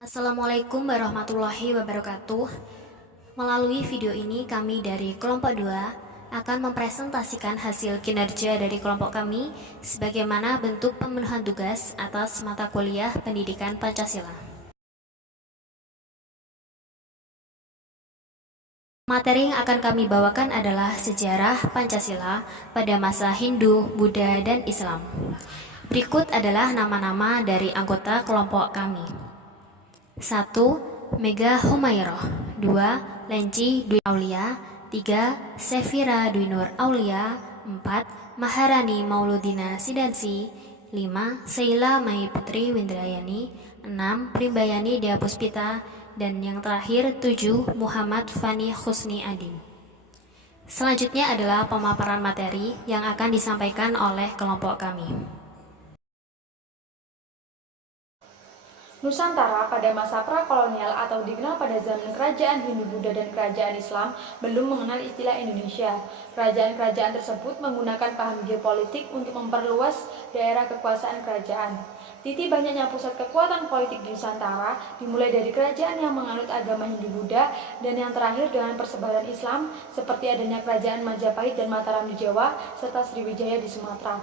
Assalamualaikum warahmatullahi wabarakatuh. Melalui video ini kami dari kelompok 2 akan mempresentasikan hasil kinerja dari kelompok kami sebagaimana bentuk pemenuhan tugas atas mata kuliah Pendidikan Pancasila. Materi yang akan kami bawakan adalah sejarah Pancasila pada masa Hindu, Buddha, dan Islam. Berikut adalah nama-nama dari anggota kelompok kami. 1. Mega Humairah. 2. Lenci Dwi Aulia. 3. Sefira Dwi Nur Aulia. 4. Maharani Mauludina Sidansi. 5. Seila Mai Putri Windrayani. 6. Primbayani Dia Puspita. Dan yang terakhir 7. Muhammad Fani Husni Adim. Selanjutnya adalah pemaparan materi yang akan disampaikan oleh kelompok kami. Nusantara pada masa prakolonial atau dikenal pada zaman kerajaan Hindu-Buddha dan kerajaan Islam belum mengenal istilah Indonesia. Kerajaan-kerajaan tersebut menggunakan paham geopolitik untuk memperluas daerah kekuasaan kerajaan. Titik banyaknya pusat kekuatan politik di Nusantara dimulai dari kerajaan yang menganut agama Hindu-Buddha dan yang terakhir dengan persebaran Islam seperti adanya kerajaan Majapahit dan Mataram di Jawa serta Sriwijaya di Sumatera.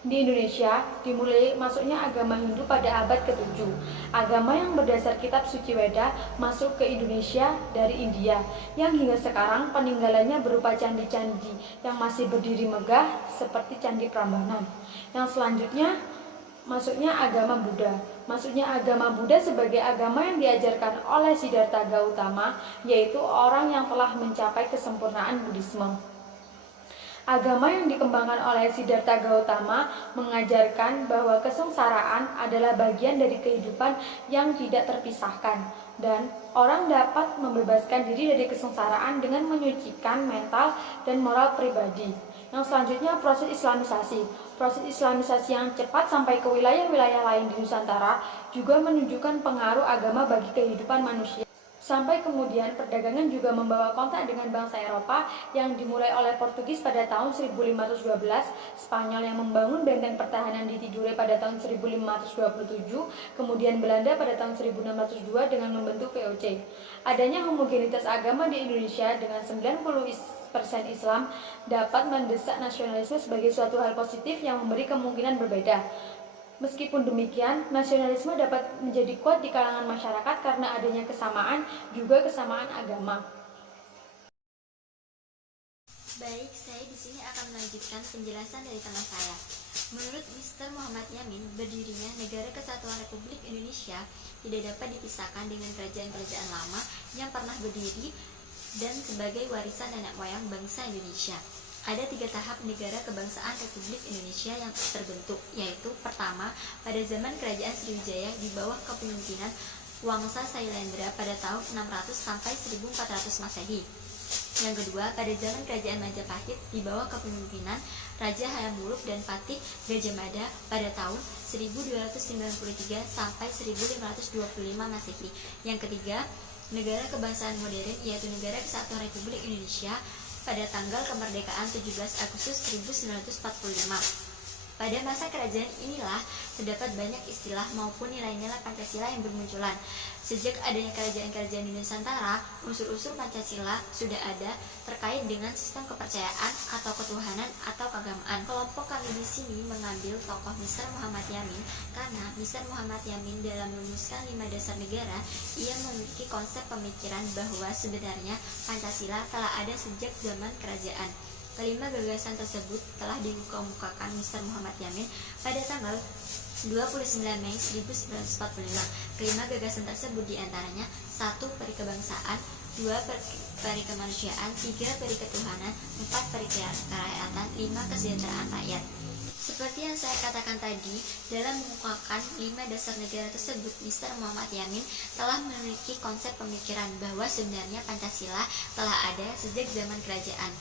Di Indonesia, dimulai masuknya agama Hindu pada abad ke-7. Agama yang berdasar kitab suci Weda masuk ke Indonesia dari India, yang hingga sekarang peninggalannya berupa candi-candi yang masih berdiri megah seperti Candi Prambanan. Yang selanjutnya, masuknya agama Buddha. Masuknya agama Buddha sebagai agama yang diajarkan oleh Siddhartha Gautama, yaitu orang yang telah mencapai kesempurnaan Buddhisme. Agama yang dikembangkan oleh Siddhartha Gautama mengajarkan bahwa kesengsaraan adalah bagian dari kehidupan yang tidak terpisahkan dan orang dapat membebaskan diri dari kesengsaraan dengan menyucikan mental dan moral pribadi. Yang selanjutnya proses Islamisasi. Proses Islamisasi yang cepat sampai ke wilayah-wilayah lain di Nusantara juga menunjukkan pengaruh agama bagi kehidupan manusia. Sampai kemudian perdagangan juga membawa kontak dengan bangsa Eropa yang dimulai oleh Portugis pada tahun 1512, Spanyol yang membangun benteng pertahanan di Tidore pada tahun 1527, kemudian Belanda pada tahun 1602 dengan membentuk VOC. Adanya homogenitas agama di Indonesia dengan 90% Islam dapat mendesak nasionalisme sebagai suatu hal positif yang memberi kemungkinan berbeda. Meskipun demikian, nasionalisme dapat menjadi kuat di kalangan masyarakat karena adanya kesamaan, juga kesamaan agama. Baik, saya di sini akan melanjutkan penjelasan dari teman saya. Menurut Mr. Muhammad Yamin, berdirinya Negara Kesatuan Republik Indonesia tidak dapat dipisahkan dengan kerajaan-kerajaan lama yang pernah berdiri dan sebagai warisan nenek moyang bangsa Indonesia. Ada 3 tahap negara kebangsaan Republik Indonesia yang terbentuk, yaitu pertama, pada zaman Kerajaan Sriwijaya di bawah kepemimpinan Wangsa Sailendra pada tahun 600 sampai 1400 Masehi. Yang kedua, pada zaman Kerajaan Majapahit di bawah kepemimpinan Raja Hayam Wuruk dan Patih Gajah Mada pada tahun 1293 sampai 1525 Masehi. Yang ketiga, negara kebangsaan modern yaitu Negara Kesatuan Republik Indonesia pada tanggal kemerdekaan 17 Agustus 1945. Pada masa kerajaan inilah terdapat banyak istilah maupun nilai-nilai Pancasila yang bermunculan. Sejak adanya kerajaan-kerajaan di Nusantara, unsur-unsur Pancasila sudah ada terkait dengan sistem kepercayaan atau ketuhanan atau keagamaan. Kelompok kami di sini mengambil tokoh Mr. Muhammad Yamin karena Mr. Muhammad Yamin dalam merumuskan 5 dasar negara, ia memiliki konsep pemikiran bahwa sebenarnya Pancasila telah ada sejak zaman kerajaan. Kelima gagasan tersebut telah dikemukakan Mr. Muhammad Yamin pada tanggal 29 Mei 1945. Kelima gagasan tersebut diantaranya 1. Peri kebangsaan, 2. Peri kemanusiaan, 3. Peri ketuhanan, 4. Peri kerakyatan, 5. Kesejahteraan rakyat. Seperti yang saya katakan tadi, dalam mengukuhkan 5 dasar negara tersebut, Mr. Muhammad Yamin telah memiliki konsep pemikiran bahwa sebenarnya Pancasila telah ada sejak zaman kerajaan.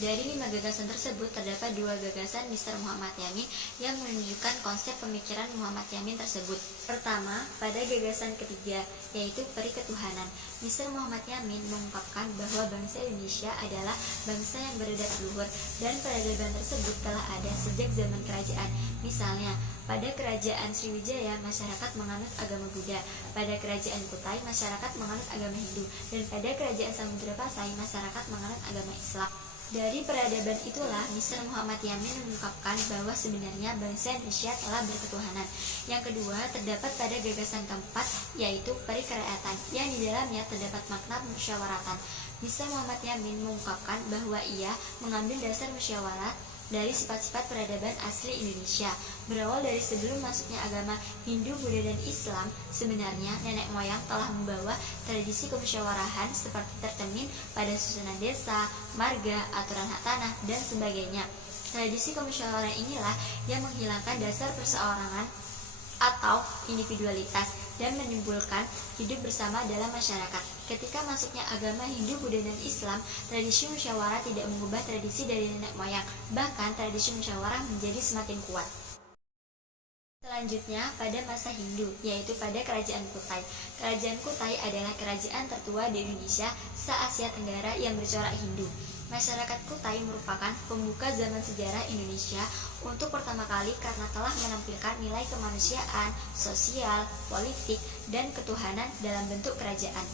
Dari 5 gagasan tersebut, terdapat 2 gagasan Mr. Muhammad Yamin yang menunjukkan konsep pemikiran Muhammad Yamin tersebut. Pertama, pada gagasan ketiga, yaitu periketuhanan, Mr. Muhammad Yamin mengungkapkan bahwa bangsa Indonesia adalah bangsa yang beradab luhur dan peradaban tersebut telah ada sejak zaman kerajaan. Misalnya, pada kerajaan Sriwijaya, masyarakat menganut agama Buddha, pada kerajaan Kutai, masyarakat menganut agama Hindu, dan pada kerajaan Samudra Pasai, masyarakat menganut agama Islam. Dari peradaban itulah, Mr. Muhammad Yamin mengungkapkan bahwa sebenarnya bangsa Indonesia telah berketuhanan. Yang kedua, terdapat pada gagasan keempat, yaitu perikeraatan, yang di dalamnya terdapat makna musyawaratan. Mr. Muhammad Yamin mengungkapkan bahwa ia mengambil dasar musyawarah dari sifat-sifat peradaban asli Indonesia. Berawal dari sebelum masuknya agama Hindu, Buddha, dan Islam, sebenarnya nenek moyang telah membawa tradisi kemusyawarahan seperti tercermin pada susunan desa, marga, aturan hak tanah, dan sebagainya. Tradisi kemusyawarahan inilah yang menghilangkan dasar perseorangan atau individualitas dan menimbulkan hidup bersama dalam masyarakat. Ketika masuknya agama Hindu, Buddha, dan Islam, tradisi musyawarah tidak mengubah tradisi dari nenek moyang, bahkan tradisi musyawarah menjadi semakin kuat. Selanjutnya, pada masa Hindu, yaitu pada Kerajaan Kutai. Kerajaan Kutai adalah kerajaan tertua di Indonesia se-Asia Tenggara yang bercorak Hindu. Masyarakat Kutai merupakan pembuka zaman sejarah Indonesia untuk pertama kali karena telah menampilkan nilai kemanusiaan, sosial, politik, dan ketuhanan dalam bentuk kerajaan.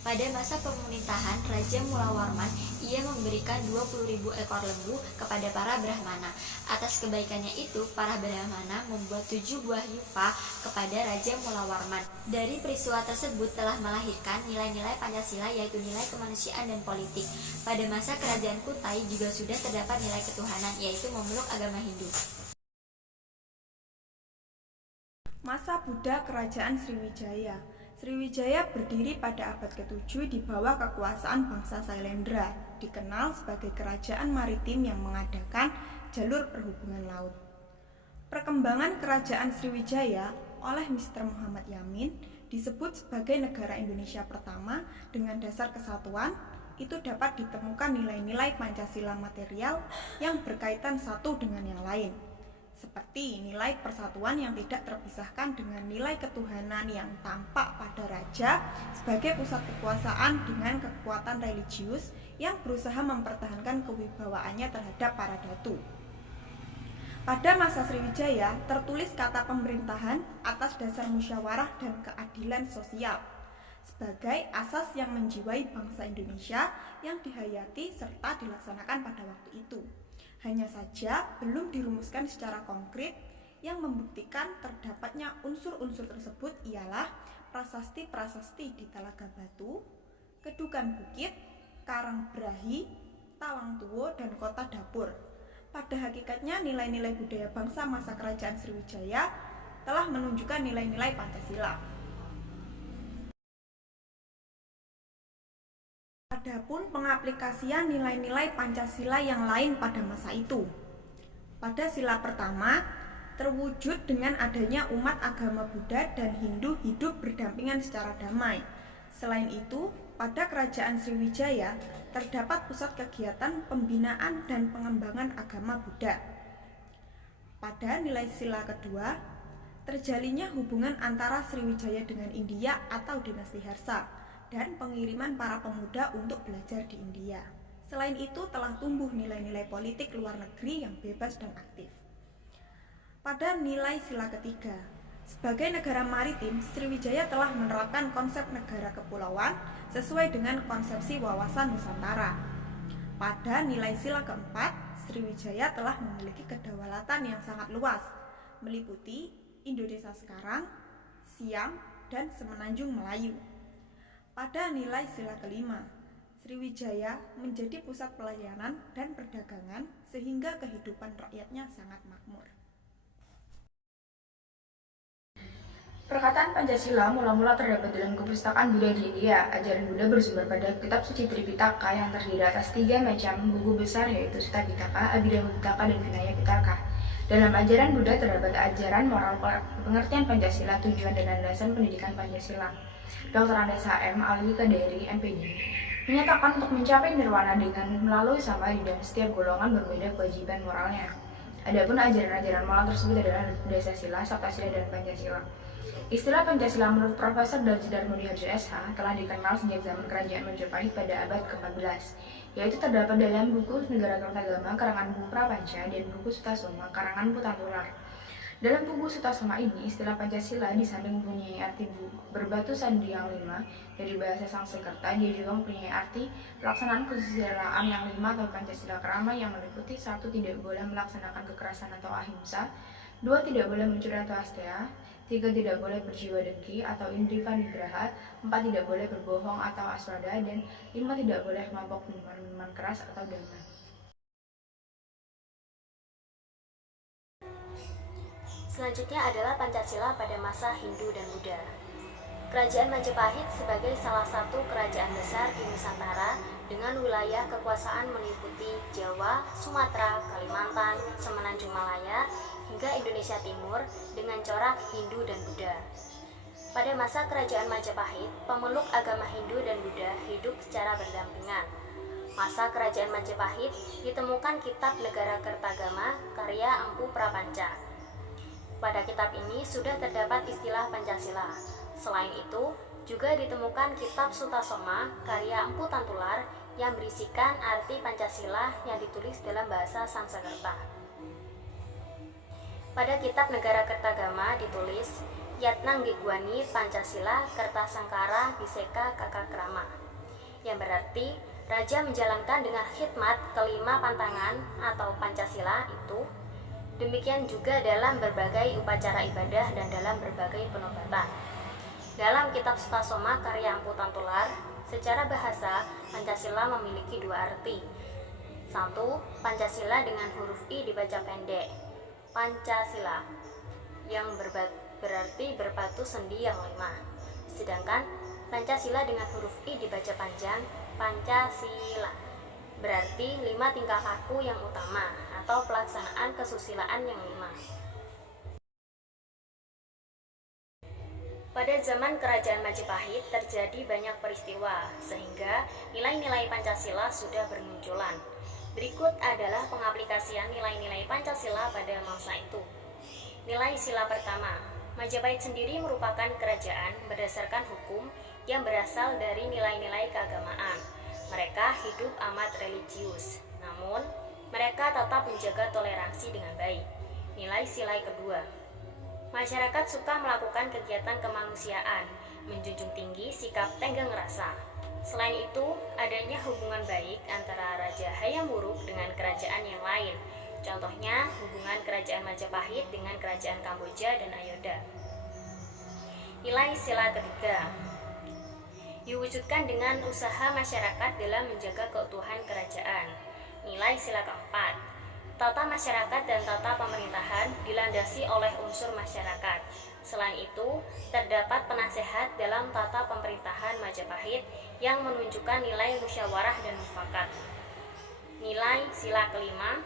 Pada masa pemerintahan Raja Mulawarman, ia memberikan 20.000 ekor lembu kepada para Brahmana. Atas kebaikannya itu, para Brahmana membuat 7 buah yupa kepada Raja Mulawarman. Dari peristiwa tersebut telah melahirkan nilai-nilai Pancasila, yaitu nilai kemanusiaan dan politik. Pada masa Kerajaan Kutai juga sudah terdapat nilai ketuhanan, yaitu memeluk agama Hindu. Masa Buddha Kerajaan Sriwijaya. Sriwijaya berdiri pada abad ke-7 di bawah kekuasaan bangsa Sailendra, dikenal sebagai kerajaan maritim yang mengadakan jalur perhubungan laut. Perkembangan kerajaan Sriwijaya oleh Mr. Muhammad Yamin disebut sebagai negara Indonesia pertama dengan dasar kesatuan. Itu dapat ditemukan nilai-nilai Pancasila material yang berkaitan satu dengan yang lain, seperti nilai persatuan yang tidak terpisahkan dengan nilai ketuhanan yang tampak pada raja sebagai pusat kekuasaan dengan kekuatan religius yang berusaha mempertahankan kewibawaannya terhadap para datu. Pada masa Sriwijaya, tertulis kata pemerintahan atas dasar musyawarah dan keadilan sosial sebagai asas yang menjiwai bangsa Indonesia yang dihayati serta dilaksanakan pada waktu itu. Hanya saja belum dirumuskan secara konkret. Yang membuktikan terdapatnya unsur-unsur tersebut ialah prasasti-prasasti di Talaga Batu, Kedukan Bukit, Karangbrahi, Talangtuwo, dan Kota Dapur. Pada hakikatnya nilai-nilai budaya bangsa masa kerajaan Sriwijaya telah menunjukkan nilai-nilai Pancasila. Adapun pengaplikasian nilai-nilai Pancasila yang lain pada masa itu. Pada sila pertama, terwujud dengan adanya umat agama Buddha dan Hindu hidup berdampingan secara damai. Selain itu, pada kerajaan Sriwijaya terdapat pusat kegiatan pembinaan dan pengembangan agama Buddha. Pada nilai sila kedua, terjalinnya hubungan antara Sriwijaya dengan India atau dinasti Harsa dan pengiriman para pemuda untuk belajar di India. Selain itu telah tumbuh nilai-nilai politik luar negeri yang bebas dan aktif. Pada nilai sila ketiga, sebagai negara maritim, Sriwijaya telah menerapkan konsep negara kepulauan sesuai dengan konsepsi wawasan Nusantara. Pada nilai sila keempat, Sriwijaya telah memiliki kedaulatan yang sangat luas, meliputi Indonesia sekarang, Siam, dan Semenanjung Melayu. Pada nilai sila kelima, Sriwijaya menjadi pusat pelayanan dan perdagangan sehingga kehidupan rakyatnya sangat makmur. Perkataan Pancasila mula-mula terdapat dalam kepustakaan Buddha di India. Ajaran Buddha bersumber pada kitab suci Tripitaka yang terdiri atas 3 macam buku besar, yaitu Sutta Pitaka, Abhidhamma Pitaka, dan Vinaya Pitaka. Dalam ajaran Buddha terdapat ajaran moral pengertian Pancasila, tujuan dan landasan pendidikan Pancasila. Dr. Andes HM, Alwika dari MPD. menyatakan untuk mencapai nirwana dengan melalui samadhi dan setiap golongan berbeda kewajiban moralnya. Adapun ajaran-ajaran moral tersebut adalah Dasar-Sila, Saptasila, dan Pancasila. Istilah Pancasila menurut Profesor Dr. Darmudi Harjo SH telah dikenal sejak zaman Kerajaan Majapahit pada abad ke-14, yaitu terdapat dalam buku Negara Kertagama karangan Bung Prapanca dan buku Sutasoma karangan Putantular. Dalam buku Sutasoma ini, istilah Pancasila di samping mempunyai arti berbatu sandi yang lima dari bahasa Sanskerta, dia juga mempunyai arti pelaksanaan kesusilaan yang lima atau Pancasila Krama yang meliputi: 1. Tidak boleh melaksanakan kekerasan atau ahimsa, 2. Tidak boleh mencuri atau hastya, 3. Tidak boleh berjiwa dengki atau indriva nigraha, 4. Tidak boleh berbohong atau aswada, dan 5. Tidak boleh mabok minuman keras atau dama. Selanjutnya adalah Pancasila pada masa Hindu dan Buddha. Kerajaan Majapahit sebagai salah satu kerajaan besar di Nusantara dengan wilayah kekuasaan meliputi Jawa, Sumatera, Kalimantan, Semenanjung Malaya, hingga Indonesia Timur dengan corak Hindu dan Buddha. Pada masa kerajaan Majapahit, pemeluk agama Hindu dan Buddha hidup secara berdampingan. Masa kerajaan Majapahit ditemukan kitab Negara Kertagama karya Empu Prapanca. Pada kitab ini sudah terdapat istilah Pancasila. Selain itu, juga ditemukan kitab Sutasoma karya Empu Tantular yang berisikan arti Pancasila yang ditulis dalam bahasa Sanskerta. Pada kitab Negara Kertagama ditulis Yatnang Gigwani Pancasila Kertasangkara Biseka Kakakrama, yang berarti raja menjalankan dengan khidmat kelima pantangan atau Pancasila itu. Demikian juga dalam berbagai upacara ibadah dan dalam berbagai penobatan. Dalam kitab Sutasoma karya Empu Tantular, secara bahasa Pancasila memiliki dua arti. 1. Pancasila dengan huruf I dibaca pendek, Pancasila, yang berarti berpatu sendi yang lima. Sedangkan Pancasila dengan huruf I dibaca panjang, Pancasila, berarti 5 tingkah laku yang utama atau pelaksanaan kesusilaan yang 5. Pada zaman Kerajaan Majapahit terjadi banyak peristiwa sehingga nilai-nilai Pancasila sudah bermunculan. Berikut adalah pengaplikasian nilai-nilai Pancasila pada masa itu. Nilai sila pertama, Majapahit sendiri merupakan kerajaan berdasarkan hukum yang berasal dari nilai-nilai keagamaan. Mereka hidup amat religius, namun mereka tetap menjaga toleransi dengan baik. Nilai sila kedua, masyarakat suka melakukan kegiatan kemanusiaan, menjunjung tinggi sikap tenggang rasa. Selain itu, adanya hubungan baik antara Raja Hayam Wuruk dengan kerajaan yang lain. Contohnya, hubungan kerajaan Majapahit dengan kerajaan Kamboja dan Ayodhya. Nilai sila ketiga, diwujudkan dengan usaha masyarakat dalam menjaga keutuhan kerajaan. Nilai sila keempat, tata masyarakat dan tata pemerintahan dilandasi oleh unsur masyarakat. Selain itu, terdapat penasehat dalam tata pemerintahan Majapahit yang menunjukkan nilai musyawarah dan mufakat. Nilai sila kelima,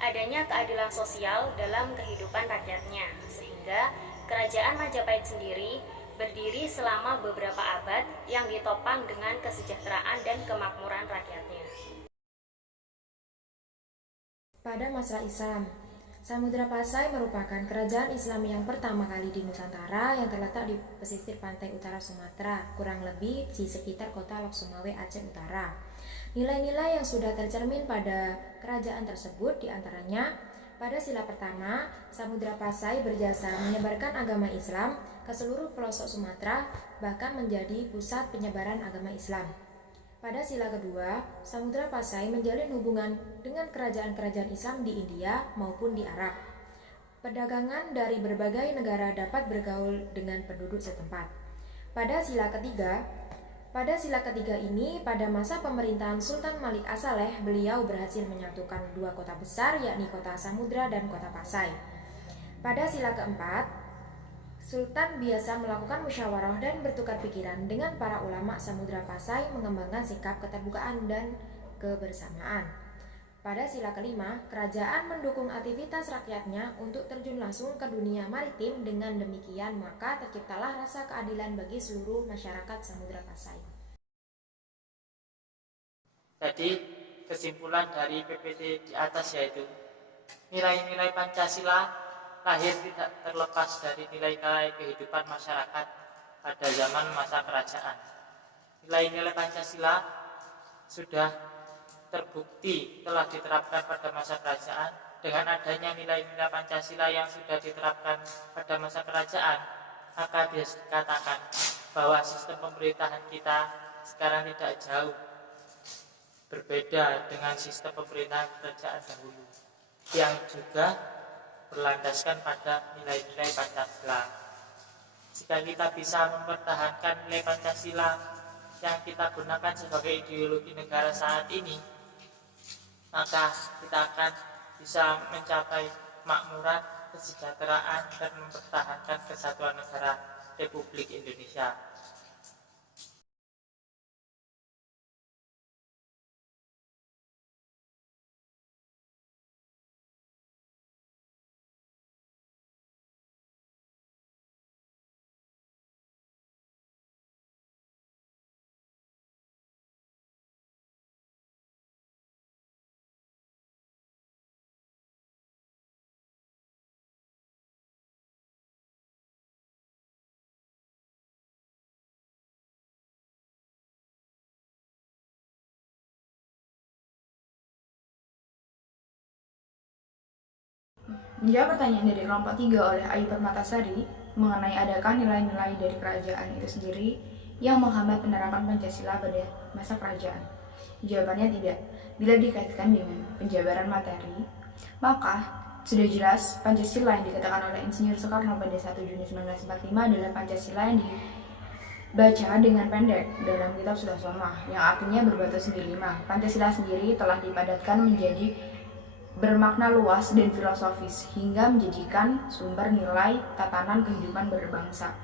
adanya keadilan sosial dalam kehidupan rakyatnya, sehingga kerajaan Majapahit sendiri berdiri selama beberapa abad yang ditopang dengan kesejahteraan dan kemakmuran rakyatnya. Pada masa Islam, Samudra Pasai merupakan kerajaan Islam yang pertama kali di Nusantara yang terletak di pesisir pantai utara Sumatera, kurang lebih di sekitar kota Lok Sumawe, Aceh Utara. Nilai-nilai yang sudah tercermin pada kerajaan tersebut diantaranya, pada sila pertama, Samudra Pasai berjasa menyebarkan agama Islam ke seluruh pelosok Sumatera, bahkan menjadi pusat penyebaran agama Islam. Pada sila kedua, Samudra Pasai menjalin hubungan dengan kerajaan-kerajaan Islam di India maupun di Arab. Perdagangan dari berbagai negara dapat bergaul dengan penduduk setempat. Pada sila ketiga ini, pada masa pemerintahan Sultan Malik As-Saleh, beliau berhasil menyatukan dua kota besar, yakni kota Samudra dan kota Pasai. Pada sila keempat, Sultan biasa melakukan musyawarah dan bertukar pikiran dengan para ulama Samudra Pasai, mengembangkan sikap keterbukaan dan kebersamaan. Pada sila kelima, kerajaan mendukung aktivitas rakyatnya untuk terjun langsung ke dunia maritim. Dengan demikian, maka terciptalah rasa keadilan bagi seluruh masyarakat Samudra Pasai. Jadi kesimpulan dari PPT di atas yaitu nilai-nilai Pancasila lahir tidak terlepas dari nilai-nilai kehidupan masyarakat pada zaman masa kerajaan. Nilai-nilai Pancasila sudah terbukti telah diterapkan pada masa kerajaan. Dengan adanya nilai-nilai Pancasila yang sudah diterapkan pada masa kerajaan, maka bisa dikatakan bahwa sistem pemerintahan kita sekarang tidak jauh berbeda dengan sistem pemerintahan kerajaan dahulu yang juga berlandaskan pada nilai-nilai Pancasila. Jika kita bisa mempertahankan nilai Pancasila yang kita gunakan sebagai ideologi negara saat ini, maka kita akan bisa mencapai kemakmuran, kesejahteraan, dan mempertahankan kesatuan negara Republik Indonesia. Menjawab pertanyaan dari kelompok 3 oleh Ayu Permatasari mengenai adakah nilai-nilai dari kerajaan itu sendiri yang menghambat penerapan Pancasila pada masa kerajaan? Jawabannya tidak. Bila dikaitkan dengan penjabaran materi, maka sudah jelas Pancasila yang dikatakan oleh Insinyur Soekarno pada 1 Juni 1945 adalah Pancasila yang dibaca dengan pendek dalam kitab Sutasoma, yang artinya berbatu 95. Pancasila sendiri telah dipadatkan menjadi bermakna luas dan filosofis hingga menjadikan sumber nilai tatanan kehidupan berbangsa.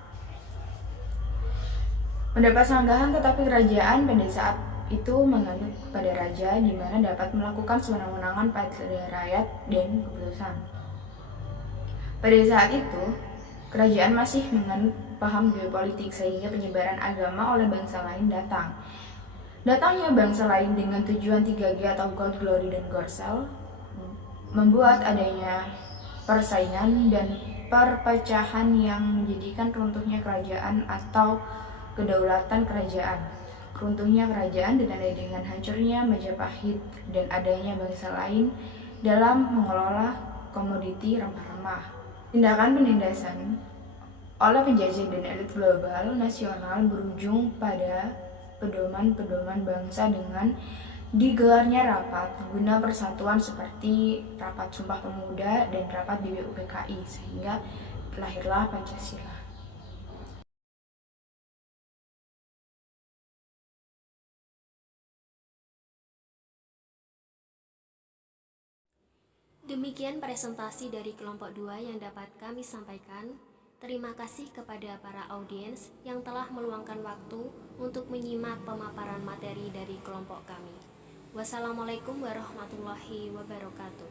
Mendapat sanggahan tetapi kerajaan pada saat itu menganut pada raja di mana dapat melakukan sewenang-wenangan pada rakyat dan keputusan. Pada saat itu, kerajaan masih menganut paham geopolitik sehingga penyebaran agama oleh bangsa lain datang. Datangnya bangsa lain dengan tujuan 3G atau Gold, Glory, dan Gorsel membuat adanya persaingan dan perpecahan yang menjadikan runtuhnya kerajaan atau kedaulatan kerajaan. Runtuhnya kerajaan ditandai dengan hancurnya Majapahit dan adanya bangsa lain dalam mengelola komoditi rempah-rempah. Tindakan penindasan oleh penjajah dan elit global nasional berujung pada pedoman-pedoman bangsa dengan digelarnya rapat guna persatuan seperti rapat Sumpah Pemuda dan rapat BPUPKI sehingga lahirlah Pancasila. Demikian presentasi dari kelompok 2 yang dapat kami sampaikan. Terima kasih kepada para audiens yang telah meluangkan waktu untuk menyimak pemaparan materi dari kelompok kami. Wassalamualaikum warahmatullahi wabarakatuh.